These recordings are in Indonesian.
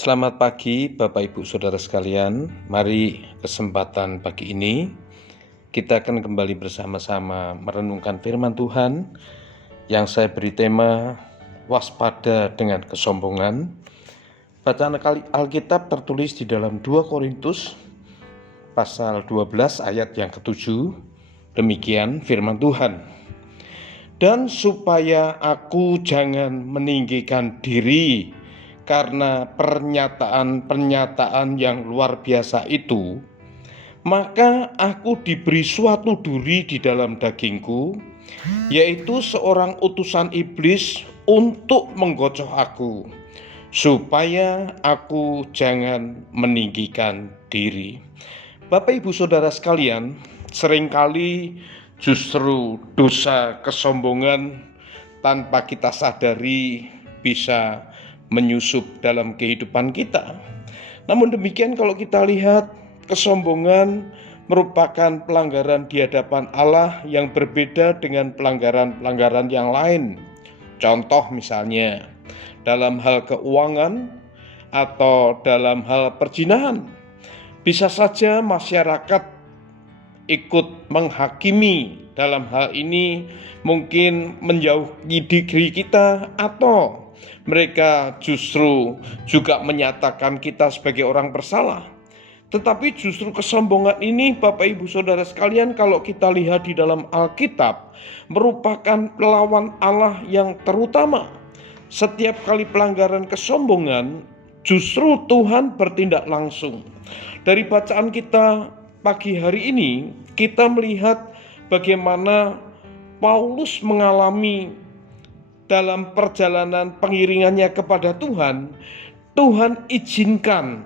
Selamat pagi Bapak Ibu Saudara sekalian. Mari kesempatan pagi ini kita akan kembali bersama-sama merenungkan firman Tuhan yang saya beri tema waspada dengan kesombongan. Bacaan Alkitab tertulis di dalam 2 Korintus pasal 12 ayat yang ke-7. Demikian firman Tuhan. Dan supaya aku jangan meninggikan diri karena pernyataan-pernyataan yang luar biasa itu, maka aku diberi suatu duri di dalam dagingku, yaitu seorang utusan iblis untuk menggocoh aku, supaya aku jangan meninggikan diri. Bapak Ibu Saudara sekalian, seringkali justru dosa kesombongan tanpa kita sadari bisa menyusup dalam kehidupan kita. Namun demikian, kalau kita lihat, kesombongan merupakan pelanggaran di hadapan Allah yang berbeda dengan pelanggaran-pelanggaran yang lain. Contoh misalnya dalam hal keuangan atau dalam hal perzinahan. Bisa saja masyarakat ikut menghakimi dalam hal ini, mungkin menjauhi diri kita, atau mereka justru juga menyatakan kita sebagai orang bersalah. Tetapi justru kesombongan ini, Bapak Ibu Saudara sekalian, kalau kita lihat di dalam Alkitab, merupakan lawan Allah yang terutama. Setiap kali pelanggaran kesombongan, justru Tuhan bertindak langsung. Dari bacaan kita pagi hari ini, kita melihat bagaimana Paulus mengalami dalam perjalanan pengiringannya kepada Tuhan. Tuhan izinkan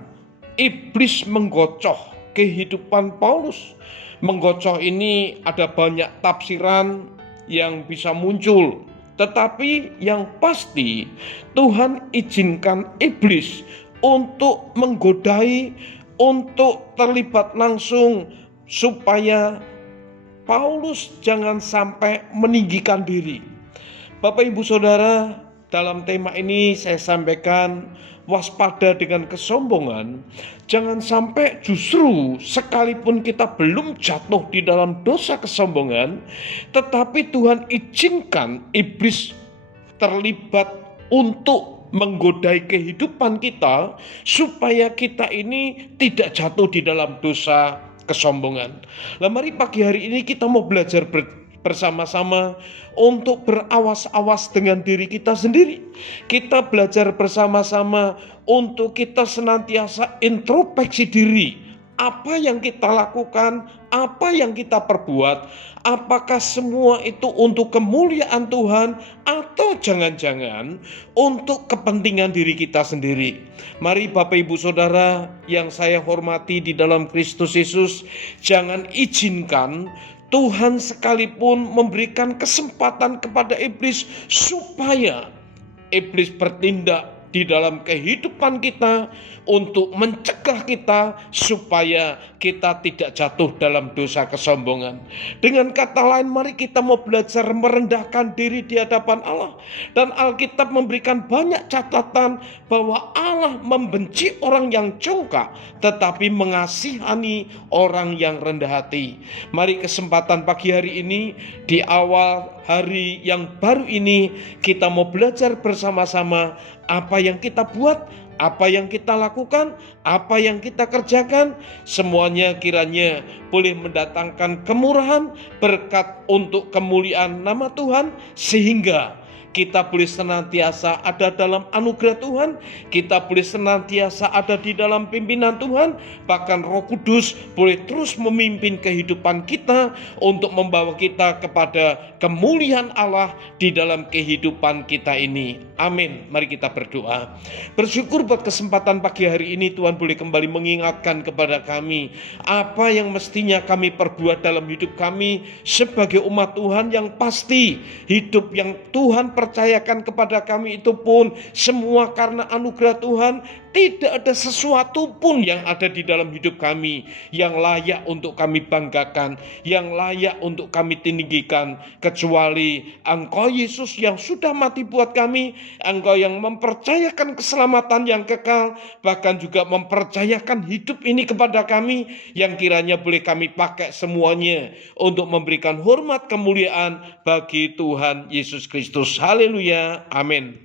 iblis menggocoh kehidupan Paulus. Menggocoh ini ada banyak tafsiran yang bisa muncul, tetapi yang pasti Tuhan izinkan iblis untuk menggodai, untuk terlibat langsung, supaya Paulus jangan sampai meninggikan diri. Bapak Ibu Saudara, dalam tema ini saya sampaikan waspada dengan kesombongan. Jangan sampai justru sekalipun kita belum jatuh di dalam dosa kesombongan, tetapi Tuhan izinkan iblis terlibat untuk menggodai kehidupan kita, supaya kita ini tidak jatuh di dalam dosa kesombongan. Nah, mari pagi hari ini kita mau belajar bersama-sama untuk berawas-awas dengan diri kita sendiri. Kita belajar bersama-sama untuk kita senantiasa introspeksi diri. Apa yang kita lakukan, apa yang kita perbuat, apakah semua itu untuk kemuliaan Tuhan, atau jangan-jangan untuk kepentingan diri kita sendiri. Mari Bapak Ibu Saudara yang saya hormati di dalam Kristus Yesus, jangan izinkan Tuhan sekalipun memberikan kesempatan kepada iblis supaya iblis bertindak di dalam kehidupan kita untuk mencegah kita supaya kita tidak jatuh dalam dosa kesombongan. Dengan kata lain, mari kita mau belajar merendahkan diri di hadapan Allah. Dan Alkitab memberikan banyak catatan bahwa Allah membenci orang yang congkak, tetapi mengasihani orang yang rendah hati. Mari kesempatan pagi hari ini, di awal hari yang baru ini, kita mau belajar bersama-sama apa yang kita buat, apa yang kita lakukan, apa yang kita kerjakan, semuanya kiranya boleh mendatangkan kemurahan, berkat untuk kemuliaan nama Tuhan, sehingga kita boleh senantiasa ada dalam anugerah Tuhan, kita boleh senantiasa ada di dalam pimpinan Tuhan, bahkan Roh Kudus boleh terus memimpin kehidupan kita untuk membawa kita kepada kemuliaan Allah di dalam kehidupan kita ini. Amin. Mari kita berdoa. Bersyukur buat kesempatan pagi hari ini, Tuhan boleh kembali mengingatkan kepada kami apa yang mestinya kami perbuat dalam hidup kami sebagai umat Tuhan, yang pasti hidup yang Tuhan percayakan kepada kami itu pun semua karena anugerah Tuhan, tidak ada sesuatu pun yang ada di dalam hidup kami yang layak untuk kami banggakan, yang layak untuk kami tinggikan, kecuali Engkau Yesus yang sudah mati buat kami, Engkau yang mempercayakan keselamatan yang kekal, bahkan juga mempercayakan hidup ini kepada kami, yang kiranya boleh kami pakai semuanya untuk memberikan hormat kemuliaan bagi Tuhan Yesus Kristus. Haleluya, amin.